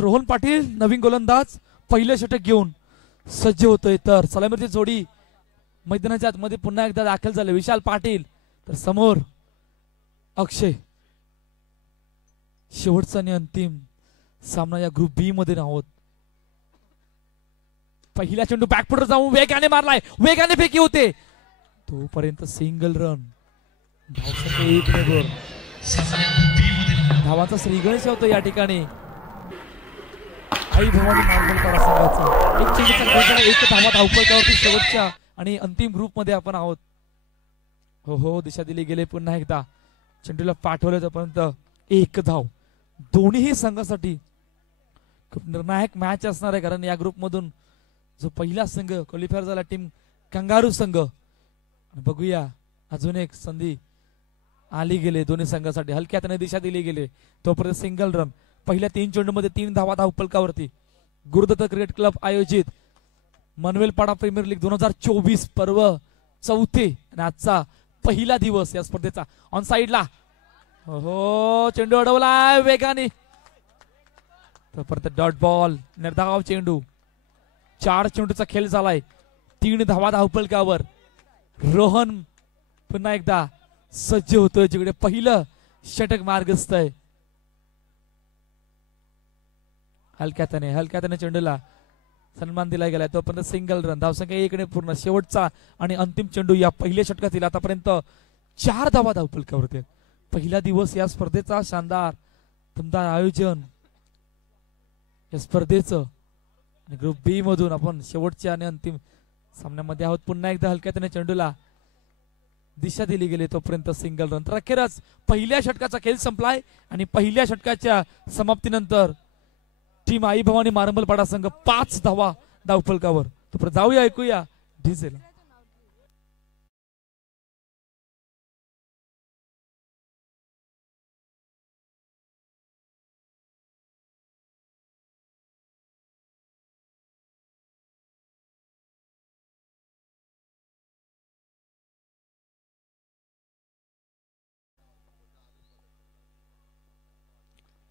रोहन पाटील नवीन गोलंदाज पहिलं षटक घेऊन सज्ज होतोय, तर सलामीची जोडी मैदानाच्या आतमध्ये पुन्हा एकदा दाखल झाले. विशाल पाटील तर समोर अक्षय. शेवटचा आणि अंतिम सामना या ग्रुप बी मध्ये आहोत. पहिला चेंडू बॅकफुटर जाऊन वेगाने मारलाय, वेगाने फेकी होते, तोपर्यंत सिंगल रन. धावांचा श्रीगणेश होतो या ठिकाणी. आई भवानी मार्बलपाडा संघाचा एक चेंडूचा एक धावा धावपळीवरती शेवटच्या आणि अंतिम ग्रुप मध्ये आपण आहोत. हो हो, दिशा दिली गेले. पुन्हा एकदा चेंडूला पाठवलं तोपर्यंत एक धाव. दोन्ही संघासाठी खूप निर्णायक मॅच असणार आहे, कारण या ग्रुप मधून जो पहिला संघ क्वालिफायर झाला टीम कंगारू संघ. बघूया अजून एक संधी आली गेले दोन्ही संघासाठी. हलक्या हाताने दिशा दिली गेली तोपर्यंत सिंगल रन. पहिल्या 3 चेंडूमध्ये 3 धावा धावपलकावरती. गुरुदत्त क्रिकेट क्लब आयोजित मनवेलपाडा प्रीमियर लीग 2024 पर्व चौथे आणि आजचा पहिला दिवस या स्पर्धेचा. ऑन साइडला हो, चेंडू अडवलाय वेगाने, तोपर्यंत डॉट बॉल. निर्धाव चेंडू. 4 चेंडूचा खेळ झालाय. 3 धावा धावपलकावर. रोहन पुन्हा एकदा सज्ज होतोय, जिकडे पहिलं षटक मार्गस्थ आहे. हलक्याने चेंडूला सन्मान दिला गेलाय, तोपर्यंत सिंगल रन. धावसंख्या 1 ने पूर्ण. शेवटचा आणि अंतिम चेंडू या पहिल्या षटकातील. आतापर्यंत 4 धावा धावपलकावरती. पहिला दिवस या स्पर्धेचा. शानदार दमदार आयोजन या स्पर्धेचं. आणि ग्रुप बी मधून आपण शेवटच्या आणि अंतिम सामन्यामध्ये आहोत. पुन्हा एकदा हलक्याने चेंडूला दिशा दिली गेली, तोपर्यंत सिंगल रन. तर अखेरच पहिल्या षटकाचा खेळ संपलाय आणि पहिल्या षटकाच्या समाप्तीनंतर टीम आई भवानी मारंबलपाडा संघ 5 धावा धावफलकावर. तोपर्यंत जाऊया ऐकूया डिझेल.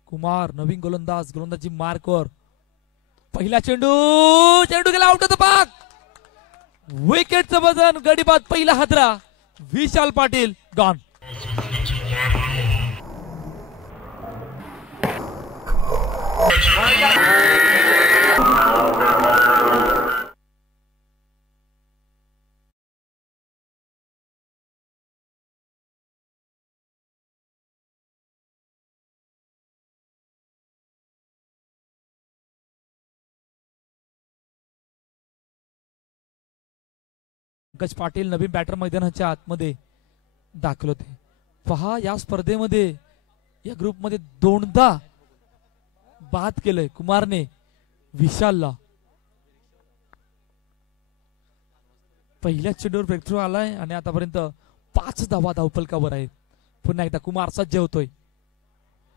कुमार नवीन गोलंदाजी मार्कवर. पहिला चेंडू गेला आउट ऑफ द पार्क. विकेटचं वजन गडीबाद. पहिला हादरा विशाल पाटील गॉन. पंकज पाटील नवीन बॅटर मैदानाच्या आतमध्ये दाखल होते. पहा या स्पर्धेमध्ये या ग्रुपमध्ये 2दा बाद केलंय कुमारने विशालला. पहिल्या चेंडूवर ब्रेकथ्रू आलाय आणि आतापर्यंत 5 धावा धावपलकावर आहेत. पुन्हा एकदा कुमार सज्ज होतोय.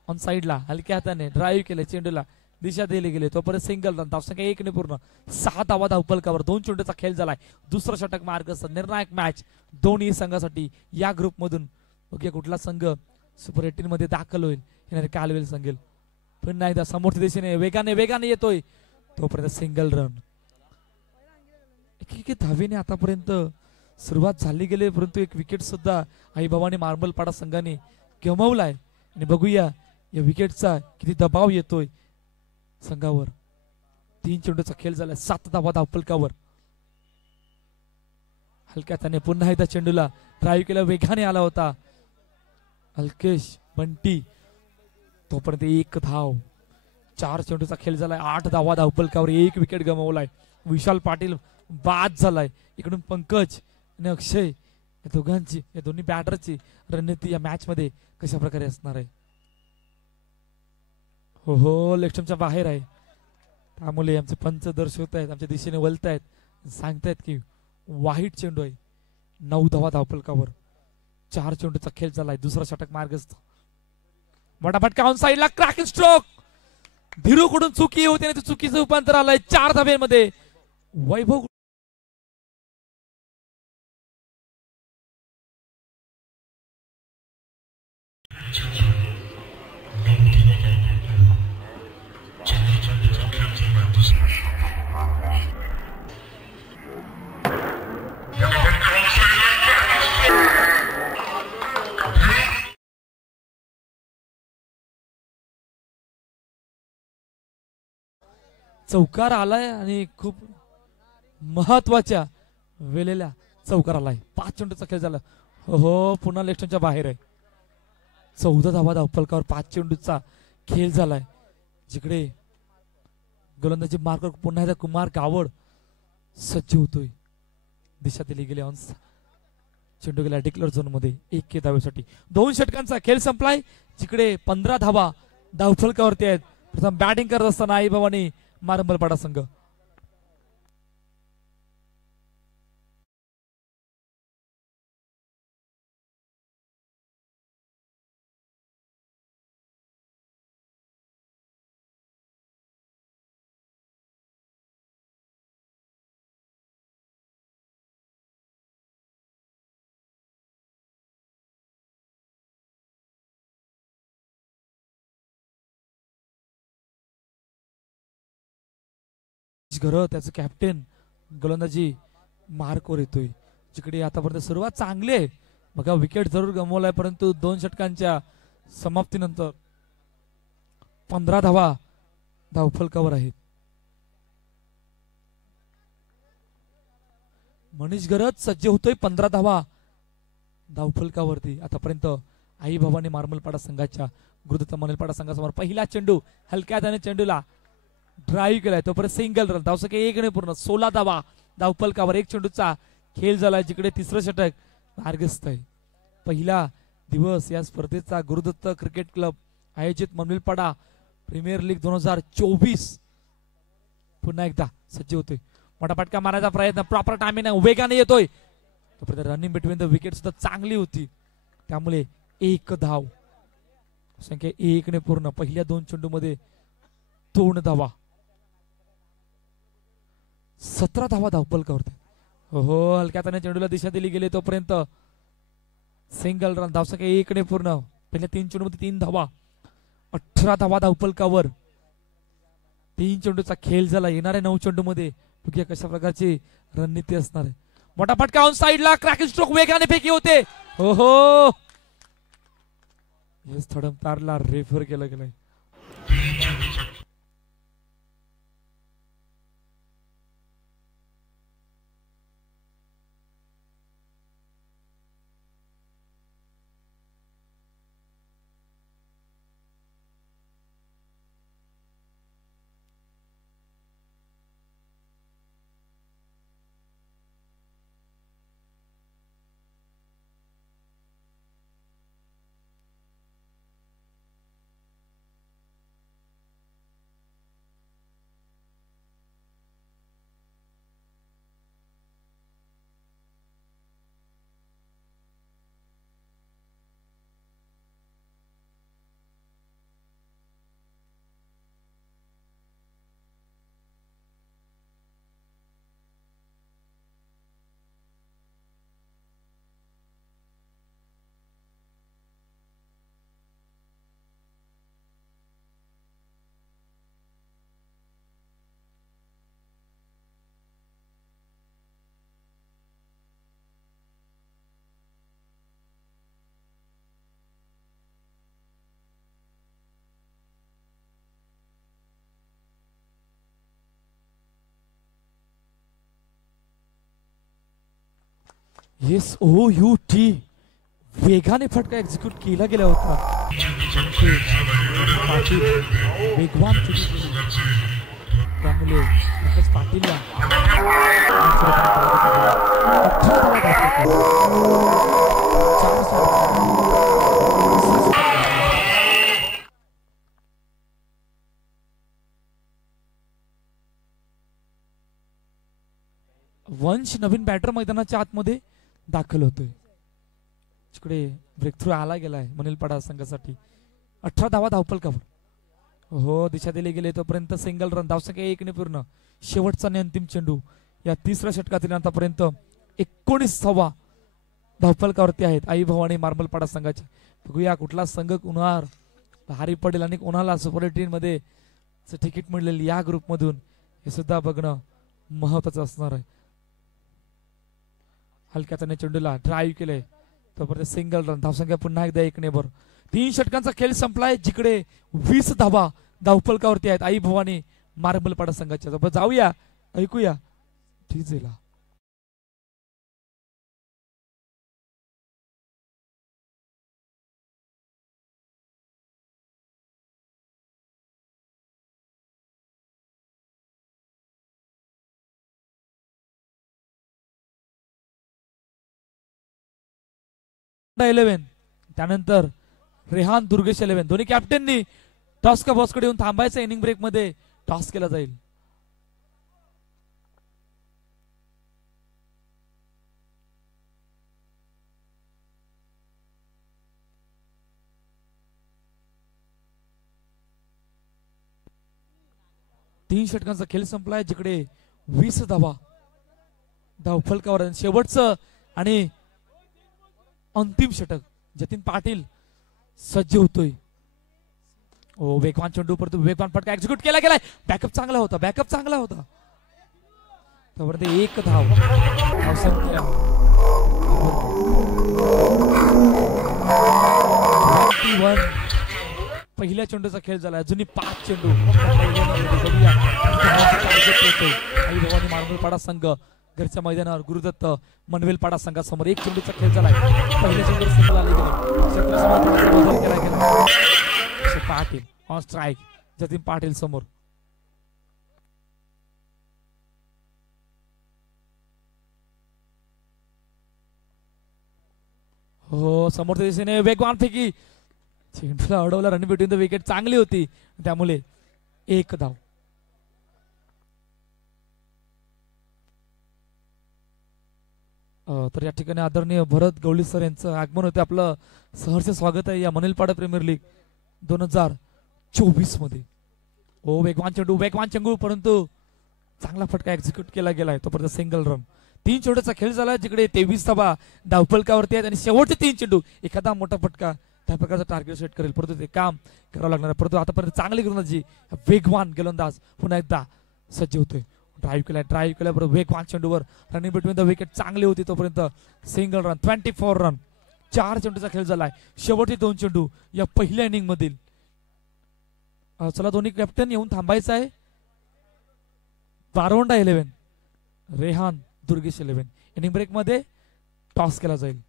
ऑन साइडला हलक्या हाताने ड्राईव्ह केले, चेंडूला दिशा दिली गेली, तोपर्यंत सिंगल रन. धावसंख्या 1 ने पूर्ण. 6 धावा धावपलकावर. 2 चेंडूचा खेळ झालाय. दुसरं षटक मार्गस्थ. निर्णायक मॅच दोन्ही संघासाठी या ग्रुप मधून. बघूया कुठला संघ सुपर 18 मध्ये दाखल होईल. येणारे कालवेल संघेल. पुन्हा एकदा समोरच्या दिशेने वेगाने येतोय, तोपर्यंत सिंगल रन. एक धावेने आतापर्यंत सुरुवात झाली गेली, परंतु एक विकेट सुद्धा आई भवानी मार्बलपाडा संघाने गमावलाय. आणि बघूया या विकेटचा किती दबाव येतोय संघावर. 3 चेंडूचा खेळ झाला. 7 धावा धावपलकावर. हलक्या हाताने पुन्हा एकदा चेंडूला ड्राईव्ह केला, वेगाने आला होता अल्केश बंटी, तोपर्यंत 1 धाव. 4 चेंडूचा खेळ झालाय. 8 धावा धावपलकावर. 1 विकेट गमावलाय. विशाल पाटील बाद झालाय. इकडून पंकज आणि अक्षय या दोघांची, या दोन्ही बॅटरची रणनीती या मॅच मध्ये कशा प्रकारे असणार आहे. हो लेफ्टच्या बाहेर आहे, त्यामुळे आमचे पंच दर्शवत आहेत, आमच्या दिशेने वळतायत, सांगतायत की वाईट चेंडू आहे. 9 धावा धावपलकावर. 4 चेंडूचा खेळ झालाय. दुसरा षटक मार्गस्थ. मोठा फटका ऑन साइडला. Cracking stroke. धीरूकडून चुकी होती आणि चुकीचं रूपांतर आलंय 4 धाब्यांमध्ये. वैभव चॅलेंज चौकार आलाय आणि खूप महत्वाच्या वेळेला चौकार आलाय. 5 चेंडूचा खेळ झाला. हो पुन्हा लेफ्टच्या बाहेर आहे. 14 धावा धावफलकावर 5 चेंडूचा खेळ झालाय. जिकडे गोलंदाजी मार्क पुन्हा एकदा कुमार गावड सज्ज होतोय. दिशा दिली गेली ऑन. चेंडू गेला डिक्लेअर झोन मध्ये 1 धावेसाठी. 2 षटकांचा खेळ संपलाय. जिकडे 15 धावा धावफलकावरती आहेत. प्रथम बॅटिंग करत असताना आई भवानी मारंबलपाडा संघ. घर त्याचं कॅप्टन गोलंदाजी मार्कवर येतोय. जिकडे आतापर्यंत सुरुवात चांगली आहे. बघा विकेट जरूर गमवलाय परंतु 2 षटकांच्या समाप्तीनंतर 15 धावा धावफलकावर आहेत. मनीष गरज सज्ज होतोय 15 धावा धावफलकावरती. आतापर्यंत आई भवानी मार्मलपाडा संघाच्या गुरुदत्त मार्मलपाडा संघासमोर पहिला चेंडू हलक्या त्याने चेंडूला ड्राईव्ह केलाय. तोपर्यंत सिंगल रन. धावसंख्या 1 ने पूर्ण. 16 धावा धावफलकावर. 1 चेंडूचा खेळ झालाय. जिकडे तिसरं षटक मार्गस्थ आहे. पहिला दिवस या स्पर्धेचा गुरुदत्त क्रिकेट क्लब आयोजित मार्मलपाडा प्रीमियर लीग 2024 पुन्हा एकदा सज्ज होतोय. मोठा फटका मारायचा प्रयत्न प्रॉपर टायमिंग वेगाने येतोय. तोपर्यंत रनिंग बिटवीन द विकेट सुद्धा चांगली होती. त्यामुळे 1 धाव. संख्या 1 ने पूर्ण. पहिल्या 2 चेंडू मध्ये 2 धावा. 17 धावा धावफलकावरती. हो हलक्या त्याने चेंडूला दिशा दिली गेली. तोपर्यंत सिंगल रन. धावसंख्या 1 ने पूर्ण. पहिल्या 3 चेंडू मध्ये 3 धावा. 18 धावा धावफलकावर. 3 चेंडूचा खेळ झाला. येणाऱ्या 9 चेंडू मध्ये बघूया कशा प्रकारची रणनीती असणार आहे. मोठा फटका ऑन साइडला. क्रॅकिंग स्ट्रोक वेगाने फेकी होते. हो हो थडमतारला रेफर केलं गेलंय. SOUT वेगाने फटका एक्झिक्यूट केला गेला होता. वेगवान त्यामुळे पाटीलला वंश नवीन बॅटर मैदानाच्या आतमध्ये दाखल होतोय. तिकडे ब्रेक थ्रू आला गेलाय मार्मलपाडा संघासाठी. 18 धावा धावफलकावर. हो दिशा दिली गेली. तोपर्यंत सिंगल रन. धावसंख्या 1 ने पूर्ण. शेवटचा आणि अंतिम चेंडू या तिसऱ्या षटकातील. आतापर्यंत 19 धावा धावफलकावरती आहेत आई भवानी मार्मलपाडा संघाचे. बघूया कुठला संघ कुणावर भारी पडेल आणि कोणाला सुपर 18 मध्ये तिकीट मिळेल या ग्रुप मधून हे सुद्धा बघणं महत्वाचं असणार आहे. हलक्याचा चेंडूला ड्राईव्ह केले तोपर्यंत सिंगल रन. धावसंख्या पुन्हा एकदा 1 ने भर. 3 षटकांचा खेळ संपलाय जिकडे 20 धावा धावफलकावरती आहेत आई भवानी मार्बलपाडा संघाच्या. जाऊया ऐकूया डीजेला. त्यानंतर रेहान दुर्गेश 11. दोन्ही कॅप्टननी टॉस का बॉसकडे येऊन थांबायचं. इनिंग ब्रेक मध्ये टॉस केला जाईल. तीन षटकांचा खेळ संपलाय जिकडे 20 धावा धावफलकावर. शेवटचं आणि अंतिम षटक. जतीन पाटील सज्ज होतोय. ओ वेगवान चेंडू परंतु वेगवान फटका एक्झिक्यूट केला गेलाय. बॅकअप चांगला होता. त्यावरती 1 धाव. धावसंख्या 21. पहिल्या चेंडूचा खेळ झाला. अजूनही 5 चेंडू. आई भवानी मार्बलपाडा संघ घरच्या मैदानावर गुरुदत्त मनवेलपाडा संघासमोर 1 चेंडूचा खेळ झालाय. पहिल्या चेंडूवर सिंगल आले गेले. Patil on strike. जतीन पाटील समोर. हो समोरच्या दिशेने वेगवान फेकी. चेंडूला अडवला. रन बिटवीन द विकेट चांगली होती त्यामुळे 1 धाव. तर या ठिकाणी आदरणीय भरत गवळी सर यांचं आगमन होते. आपलं सहर्ष स्वागत आहे या मनवेलपाडा प्रीमियर लीग 2024 मध्ये. ओ वेगवान चेंडू परंतु चांगला फटका एक्झिक्यूट केला गेलाय. तोपर्यंत सिंगल रन. 3 चेंडूचा खेळ झाला जिकडे 23 धावा धावफलकावरती आहेत आणि शेवटचे 3 चेंडू एखादा मोठा फटका त्या प्रकारचा टार्गेट सेट करेल. परंतु ते काम करावं लागणार. परंतु आतापर्यंत चांगली गोलंदाजी वेगवान गोलंदाज पुन्हा एकदा सज्ज होतोय. ड्राईव्ह केला बरोबर वेगवान चेंडूवर रनिंग बिटवीन द विकेट चांगली होती. तोपर्यंत सिंगल रन. 24 रन. 4 चेंडूचा खेळ झालाय. शेवटचे 2 चेंडू या पहिल्या इनिंग मधील. चला दोन्ही कॅप्टन येऊन थांबायचं आहे. बारोंडा 11 रेहान दुर्गेश 11. इनिंग ब्रेक मध्ये टॉस केला जाईल.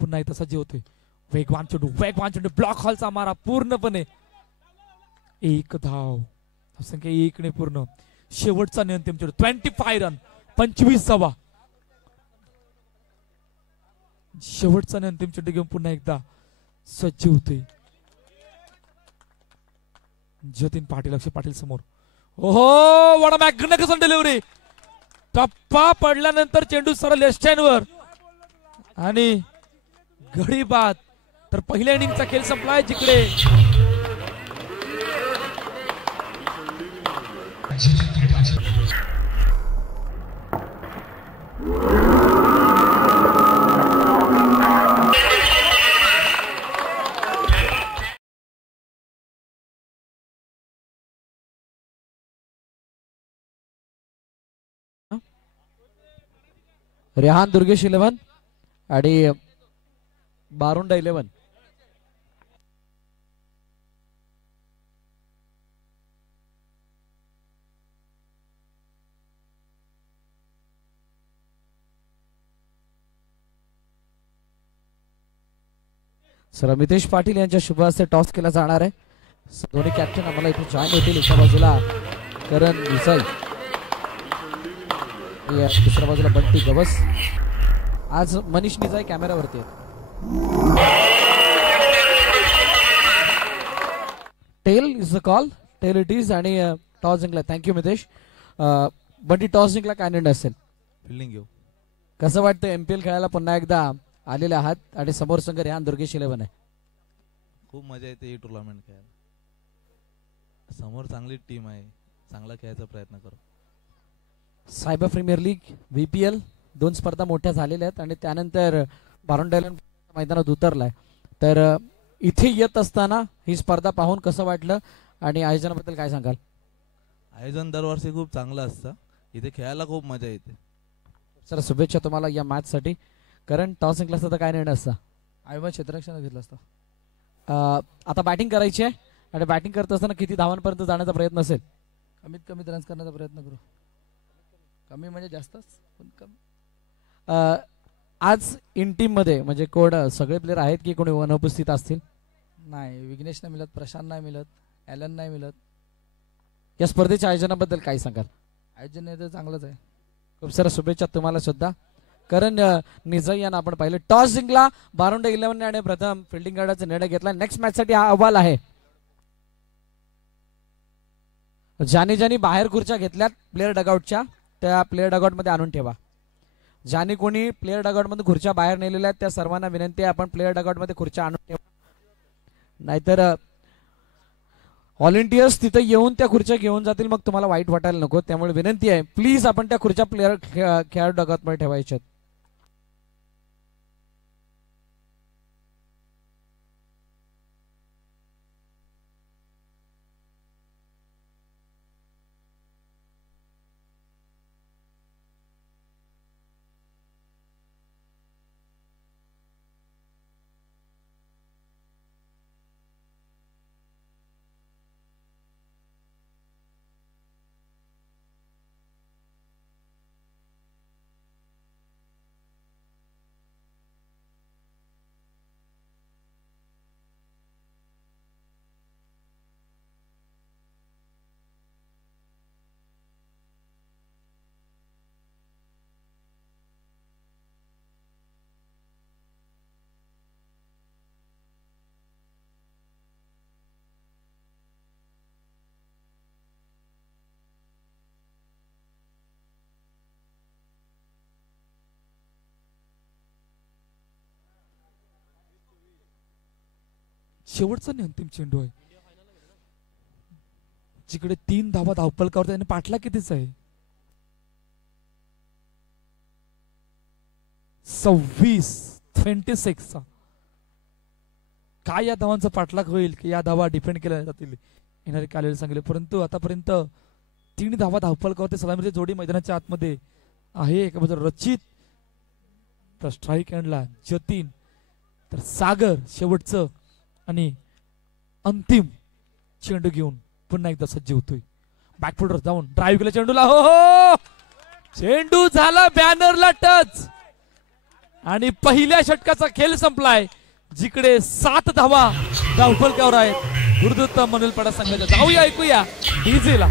पुन्हा एकदा सज्ज होतोय. वेगवान चेंडू ब्लॉक हॉलचा मारा पूर्णपणे 1 धाव. संख्या 1 ने पूर्ण. शेवटचा आणि अंतिम चेंडू 25 रन. 25 धावा. शेवटचा आणि अंतिम चेंडू घेऊन पुन्हा एकदा सज्ज होते. जतीन पाटील अक्षय पाटील समोर. ओहो वडा मॅग्निफिकंट डिलिव्हरी. टप्पा पडल्यानंतर चेंडू सरळ लेफ्ट हँड वर आणि घडी बाद. तर पहिल्या इनिंगचा खेळ संपलाय जिकडे रेहान दुर्गेश 11 आणि बारोंडा 11. सर मितेश पाटील यांच्या शुभ हस्ते टॉस केला जाणार आहे. दोन्ही कॅप्टन आम्हाला इथे जॉईन होतील. एका बाजूला करण निसाई, दुसऱ्या बाजूला बंटी गवस. आज मनीष निजाई कॅमेरावरती आहेत. Tail is the call. Tail it is. आणि टॉस जिंकला. थँक्यू मितेश. बंटी टॉस जिंकला काय निर्णय असेल? फिल्डिंग घेऊ. कसं वाटतं MPL खेळायला पुन्हा एकदा आलेले आहात आणि समोर संघ रेहान दुर्गेश 11 आहे. खूप मजा येते ही टुर्नामेंट खेळायला. समोर चांगली टीम आहे. चांगला खेळायचा प्रयत्न करू. सायबर प्रीमियर लीग VPL 2 स्पर्धा मोठ्या झालेल्या आहेत आणि त्यानंतर बारोंडा मैदानात उतरलाय. तर इथे येत असताना ही स्पर्धा पाहून कसं वाटलं आणि आयोजनाबद्दल काय सांगाल? आयोजन दरवर्षी खूप चांगलं असतं. इथे खेळायला खूप मजा येते. सर शुभेच्छा तुम्हाला या मॅच साठी. कारण टॉस जिंकला असता तर काय निर्णय असता? आयवा क्षेत्ररक्षण घेतलं असतं. आता बॅटिंग करायची आहे आणि बॅटिंग करत असताना किती धावांपर्यंत जाण्याचा प्रयत्न असेल? कमीत कमी रन्स करण्याचा प्रयत्न करू. कमी म्हणजे जास्तच पण कमी. आज इन टीम मध्ये म्हणजे कोण सगळे प्लेयर आहेत की कोणी अनुपस्थित असतील? नाही, विघ्नेश नाही मिळत, प्रशांत नाही मिळत, ॲलन नाही मिळत. या स्पर्धेच्या आयोजनाबद्दल काय सांगाल? आयोजन तर चांगलंच आहे. खूप साऱ्या शुभेच्छा तुम्हाला सुद्धा. कारण निजय यांना आपण पाहिलं टॉस जिंकला बारोंडा 11 आणि प्रथम फिल्डिंग करण्याचा निर्णय घेतला. नेक्स्ट मॅच साठी हा अहवाल आहे. ज्याने बाहेर खुर्च्या घेतल्यात प्लेअर डगआउटच्या त्या प्लेअर डगआउट मध्ये आणून ठेवा. ज्याने कोणी प्लेअर डगआउट मध्ये खुर्च्या बाहेर नेलेल्या आहेत त्या सर्वांना विनंती आहे आपण प्लेअर डगआउट मध्ये खुर्च्या आणून ठेवा. नाहीतर व्हॉलेंटियर्स तिथे येऊन त्या खुर्च्या घेऊन जातील मग तुम्हाला वाईट वाटायला नको. त्यामुळे विनंती आहे प्लीज आपण त्या खुर्च्या प्लेअर खेळाडू डगआउट मध्ये ठेवायच्यात. शेवटचा आणि अंतिम चेंडू आहे. जिकडे 3 धावा धावपलकावर आणि पाठला कितीच आहे? 26 काय या धावांचा पाठलाग होईल की या धावा डिफेंड केल्या जातील येणारे कालेला सांगितले. परंतु आतापर्यंत 3 धावा धावपलकावरती सलामीची जोडी मैदानाच्या आतमध्ये आहे. एका बाजूला रचित तर स्ट्राईक एंडला जतीन तर सागर शेवटचं आणि अंतिम चेंडू घेऊन पुन्हा एकदा सज्ज होतोय. बॅकफुटवर जाऊन ड्राईव्ह केला चेंडूला. हो चेंडू झाला बॅनरला टच आणि पहिल्या षटकाचा खेळ संपलाय. जिकडे 7 धावा धावफलकावर आहेत गुरुदत्त मनोलपाडा संघाच्या. जाऊया ऐकूया डीजेला.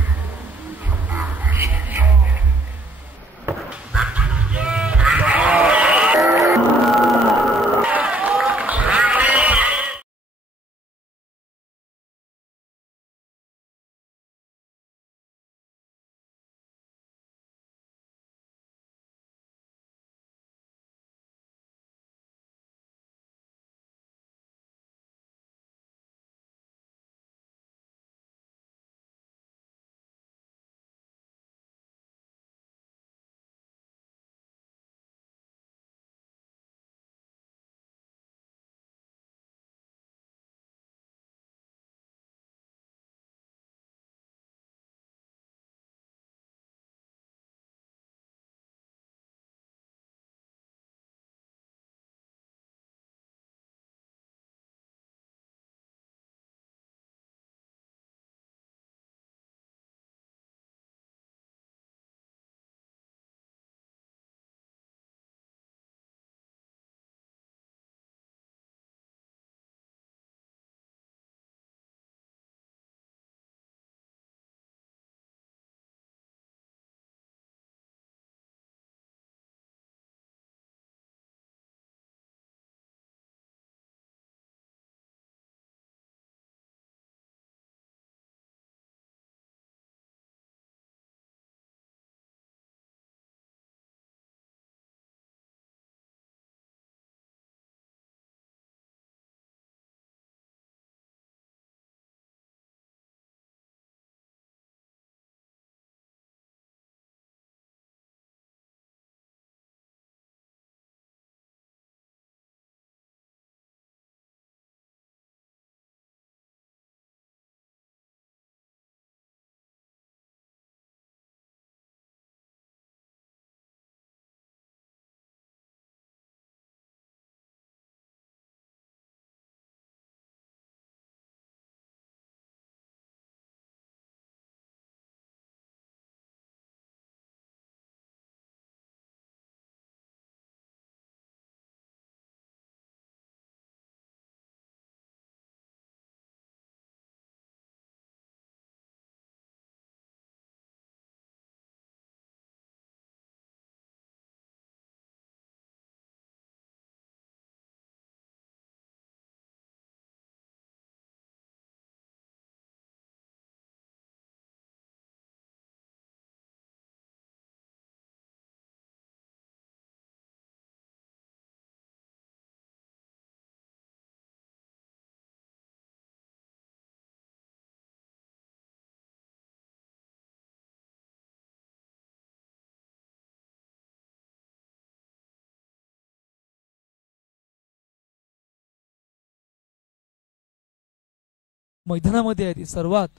मैदानामध्ये आहे ती सर्वात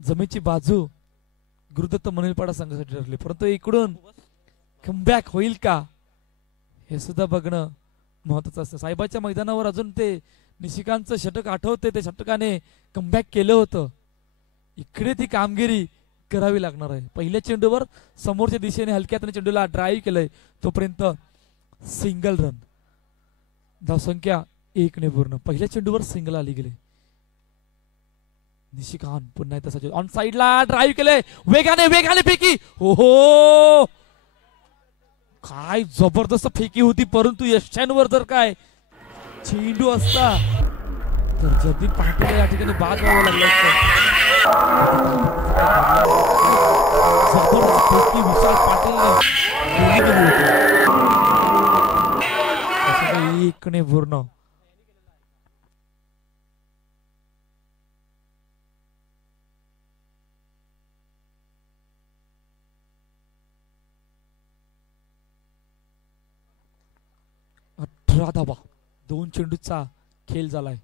जमेची बाजू गुरुदत्त मनेलपाडा संघासाठी ठरली, परंतु इकडून कमबॅक होईल का हे सुद्धा बघणं महत्वाचं असतं. साहेबाच्या मैदानावर अजून ते निशिकांतचं षटक आठवते, त्या षटकाने कमबॅक केलं होतं. इकडे ती कामगिरी करावी लागणार आहे. पहिल्या चेंडूवर समोरच्या दिशेने हलक्यात चेंडूला ड्राईव्ह केलंय, तोपर्यंत सिंगल रन. धावसंख्या 1 ने पूर्ण. पहिल्या चेंडूवर सिंगल आली गेले. निशिकांत पुन्हा तसा ऑन साइडला ड्राईव्ह केले, वेगाने वेगाने फेकी. हो काय जबरदस्त फेकी होती, परंतु यशांवर जर काय चेंडू असता तर जगदीप पाटील या ठिकाणी बाद व्हावं लागलं असतं. जबरदस्त फेकी विशाल पाटीलने केली होती. 1 ने पूर्ण. धावा 2 चेंडूचा खेळ झालाय.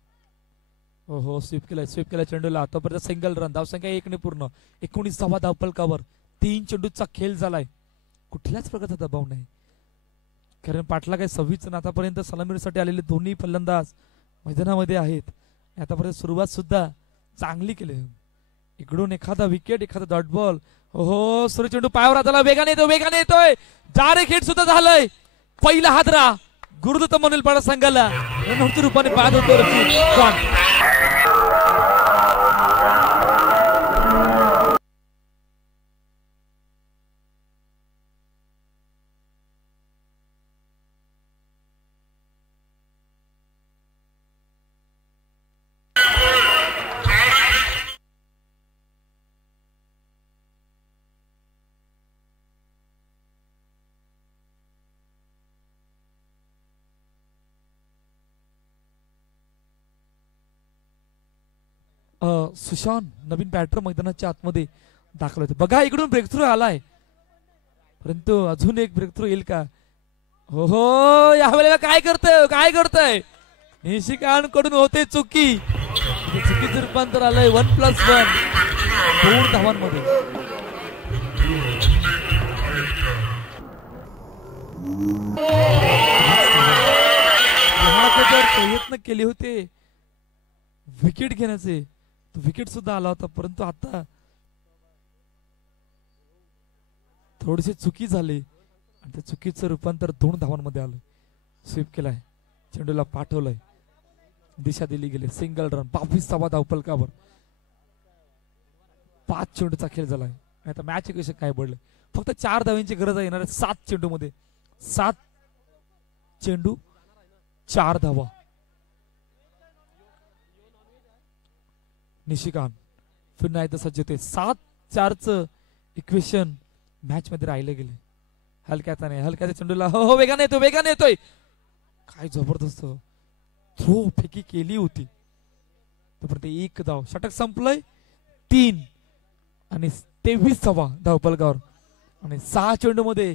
हो स्वीप केलाय चेंडूला, आतापर्यंत सिंगल रन. धावसंख्या 1 ने पूर्ण. 19 धावा धावपलकावर. 3 चेंडूचा खेळ झालाय. कुठल्याच प्रकारचा दबाव नाही, कारण पाटला काय 26 आतापर्यंत सलामीसाठी आलेले दोन्ही फलंदाज मैदानामध्ये आहेत. आतापर्यंत सुरुवात सुद्धा चांगली केली. इकडून एखादा विकेट, एखादा डॉट बॉल. हो सुरू चेंडू पायावर आला, वेगाने येतोय. डायरेक्ट हिट सुद्धा झालंय. पहिला हादरा गुरुदत्त मनेलपाडा संघाला रनआउटच्या रूपाने बाद होतो. सुशांत नवीन बॅटर मैदानाच्या आतमध्ये दाखल होते. बघा इकडून ब्रेक थ्रू आलाय, परंतु अजून एक ब्रेक थ्रू येईल का? हो यावेळेला काय करतोय निशिकांत कडून होते चुकी. चुकीचं रूपांतर आलंय 1+1 2 धावांमध्ये. प्रयत्न केले होते विकेट घेण्याचे, विकेट सुद्धा आला होता, परंतु आता थोडीशी चुकी झाली आणि त्या चुकीचं रूपांतर 2 धावांमध्ये आलं. स्वीप केलाय, चेंडूला पाठवलंय, दिशा दिली गेली. Single run. 22 धावा धावपलकावर. 5 चेंडूचा खेळ झालाय. आता मॅच कसे काय पडले, फक्त 4 धावांची गरज आहे येणाऱ्या 7 चेंडू मध्ये. 7 चेंडू 4 धावा. निशिकांत पुन्हा एकदा सज्ज होते. 7-4चं इक्वेशन मॅच मध्ये राहिले गेले. हलक्याच्या चेंडूला हो वेगाने येतोय. काय जबरदस्त थ्रो फेकी केली होती. तोपर्यंत 1 धाव. षटक संपलंय. 3 आणि 23 धावा धावपलकावर आणि 6 चेंडू मध्ये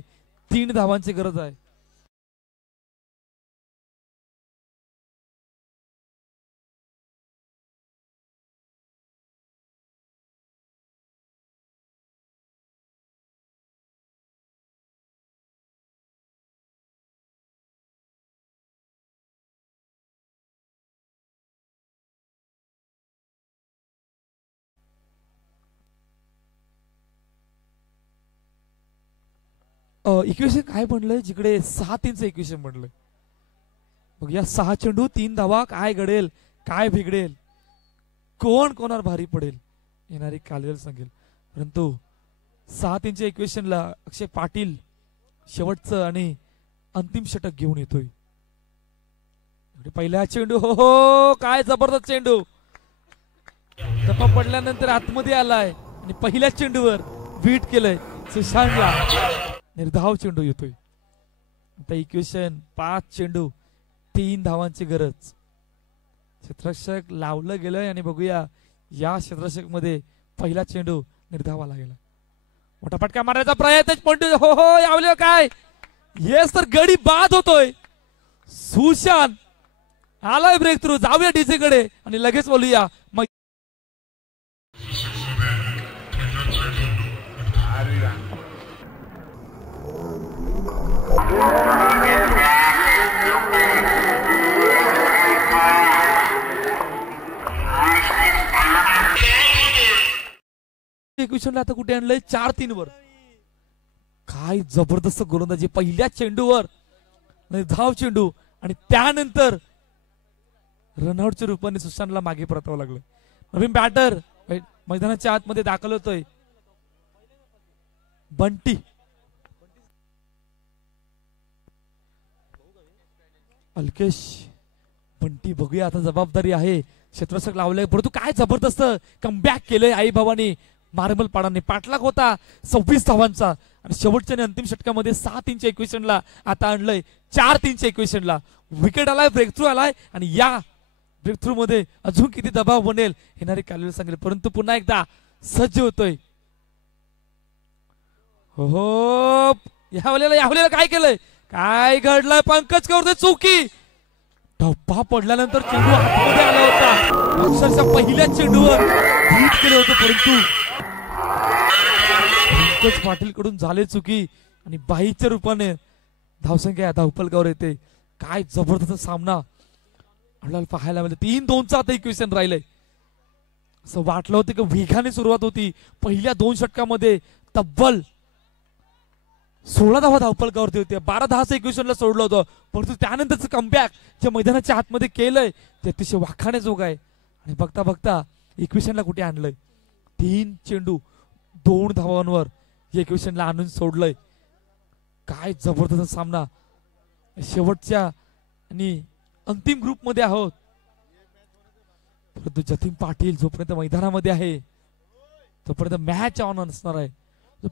3 धावांची गरज आहे. इक्वेशन काय बनलंय, जिकडे 6-3चं इक्वेशन बनलंय. मग या 6 चेंडू 3 धावा काय घडेल, काय बिघडेल, कोण कोणावर भारी पडेल येणारी कालवेल सांगेल. परंतु 6-3च्या इक्वेशनला अक्षय पाटील शेवटचं आणि अंतिम षटक घेऊन येतोय. पहिला चेंडू हो काय जबरदस्त चेंडू. धप्पा पडल्यानंतर आतमध्ये आलाय आणि पहिल्या चेंडूवर बीट केलंय सुशांतला. निर्धाव चेंडू येतोय. आता इक्वेशन 5 चेंडू 3 धावांची गरज. क्षेत्ररक्षक लावलं गेलंय आणि बघूया या क्षेत्ररक्षक मध्ये पहिला चेंडू निर्धावाला गेला. मोठा फटका मारायचा प्रयत्न. पण हो यावलं काय, येस तर गडी बाद होतोय. सुशांत आलाय ब्रेक थ्रू. जाऊया डीसी कडे आणि लगेच बोलूया. इक्वेशनला आता कुठे आणलंय 4-3 वर. काय जबरदस्त गोलंदाजी पहिल्या चेंडूवर धाव चेंडू आणि त्यानंतर रनआउटच्या रूपाने सुशांतला मागे परतावं लागलं. नवीन बॅटर मैदानाच्या आतमध्ये दाखल होतोय बंटी. अल्केश बंटी बघूया आता जबाबदारी आहे क्षेत्ररक्षक लावलंय परंतु काय जबरदस्त कमबॅक केलंय आई बाबांनी मार्बल पाडाने. पाठलाग होता 26 धावांचा आणि शेवटच्या अंतिम षटकामध्ये 7-3च्या इक्वेशनला आता आणलंय 4-3च्या इक्वेशनला. विकेट आलाय, ब्रेक थ्रू आलाय आणि या ब्रेक थ्रू मध्ये अजून किती दबाव बनेल येणारे कालवेळ सांगेल. परंतु पुन्हा एकदा सज्ज होतोय. हो यावलेला काय केलंय, काय घडलंय, पंकज कौरचे चुकी. धप्पा पडल्यानंतर चेंडू हातामध्ये आला होता, अक्षरशः पहिल्या चेंडूवर हिट केलं होतं परंतु पंकज पाटील कडून झाले चुकी आणि बाईच्या रूपाने धावसंख्या धावपलकावर येते. काय जबरदस्त सामना आपल्याला पाहायला मिळाला. 3-2चा आता इक्वेशन राहिलंय. असं वाटलं होतं की वेगाने सुरुवात होती. पहिल्या 2 षटकामध्ये तब्बल 16 धावा धावपलकावरती होते. 12-10चं इक्वेशनला सोडलं होतं परंतु त्यानंतरचं कमबॅक जे मैदानाच्या आतमध्ये केलंय ते अतिशय वाखाण्याजोग आहे. आणि बघता बघता इक्वेशनला कुठे आणलंय, 3 चेंडू 2 धावांवर या इक्वेशनला आणून सोडलंय. काय जबरदस्त सामना. शेवटच्या आणि अंतिम ग्रुप मध्ये आहोत परंतु जतीन पाटील जोपर्यंत मैदानामध्ये आहे तोपर्यंत मॅच ऑन असणार आहे.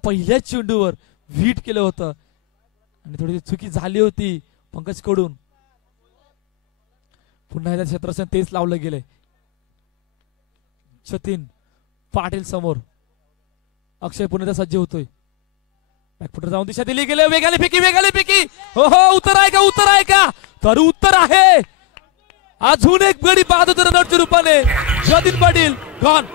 पहिल्याच चेंडूवर वीट केलं होतं आणि थोडी चुकी झाली होती पंकज कडून. पुन्हा एकदा क्षेत्ररक्षण तेच लावलं गेलंय. जतीन पाटील समोर, अक्षय पुन्हा एकदा सज्ज होतोय. बॅकफुटर जाऊन दिशा दिली गेले, वेगाने फेकी. हो उत्तर आहे का तर उत्तर आहे. अजून एक गडी बाद होतं रनआउटच्या रूपाने. जतीन पाटील गॉन.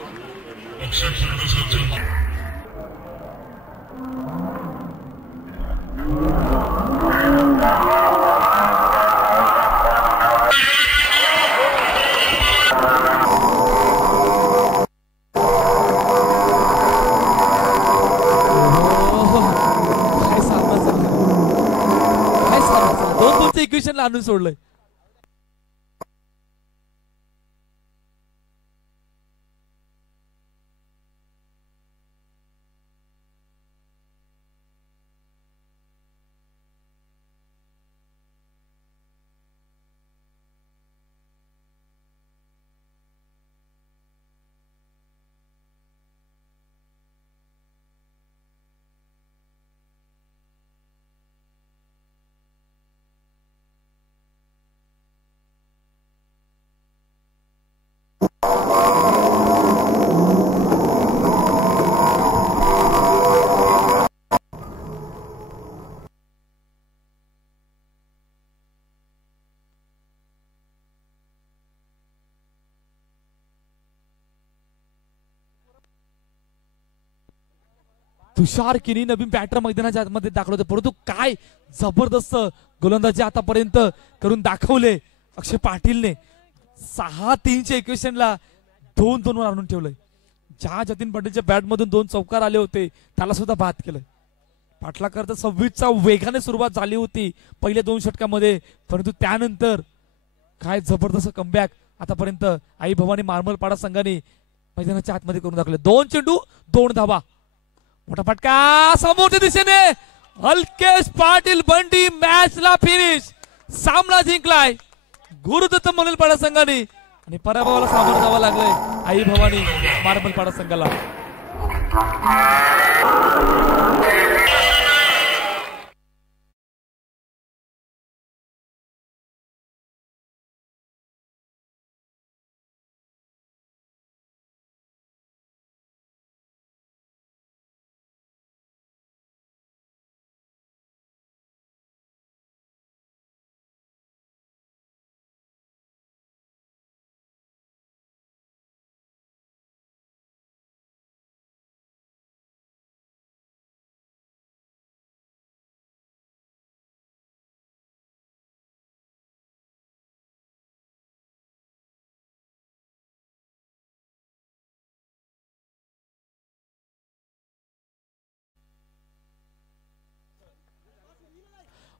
इक्वेशनला आणून सोडलंय. तुषार किनी नवीन बॅटर मैदानाच्या आतमध्ये दाखल होते परंतु काय जबरदस्त गोलंदाजी आतापर्यंत करून दाखवले अक्षय पाटीलने. 6-3च्या इक्वेशनला 2-2 वर आणून ठेवलंय. ज्या जतीन पाटीलच्या बॅट मधून 2 चौकार आले होते त्याला सुद्धा बाद केलंय. पाटलाकर 26चा वेगाने सुरुवात झाली होती पहिल्या 2 षटकामध्ये परंतु त्यानंतर काय जबरदस्त कमबॅक आतापर्यंत आई भवानी मार्मलपाडा संघाने मैदानाच्या आतमध्ये करून दाखवले. 2 चेंडू 2 धावा. मोठा फटका समोरच्या दिशेने. अल्केश पाटील बंटी मॅचला फिनिश. सामना जिंकलाय गुरुदत्त मार्मलपाडा संघाने आणि पराभवाला सामोरं जावं लागलंय आई भवानी मार्मलपाडा संघाला.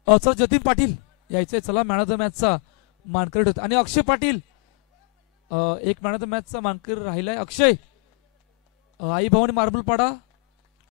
चला जतीन पाटील यायचंय. चला मॅन ऑफ द मॅचचा मानकरी ठरतो आणि अक्षय पाटील एक मॅन ऑफ द मॅचचा मानकरी राहिलाय. अक्षय आई भवानी मार्बल पाडा